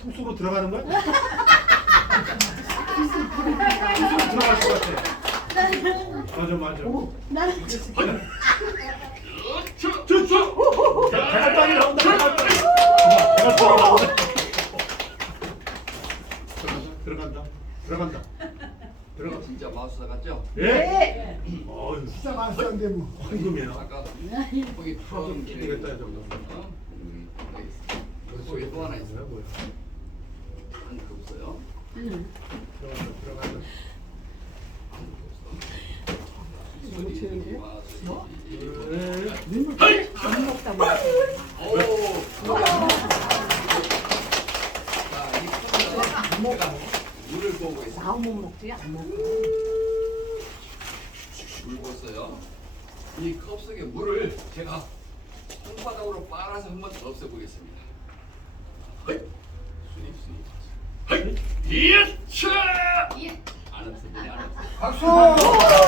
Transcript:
통 속으로 들어가는 거야? 통 속으로 들어갈 것 같아. 맞아 맞아. 나는 저저 대갈빵이 나온다. 대갈빵. 대갈빵이 나온다. 들어간다. 들어간다. 들어가. 진짜 마술사 같죠? 예? 어유 진짜 맛있었는데 뭐. 황금이야. 아까 거기 좀 기대겠다, 야, 저거. 거기 또 하나 있어요. 뭐야? 한개 없어요. 들어간다. 들어간다. 네. 안 먹다고. 자, 이 코너가 물을 보고 있어요. 나오면 먹지 안 먹어. 물 보세요. 이 컵 속에 물을 제가 손바닥으로 빨아서 한번 더 없애보겠습니다. 허이! 수립, 없애지네, 안 없애. 박수.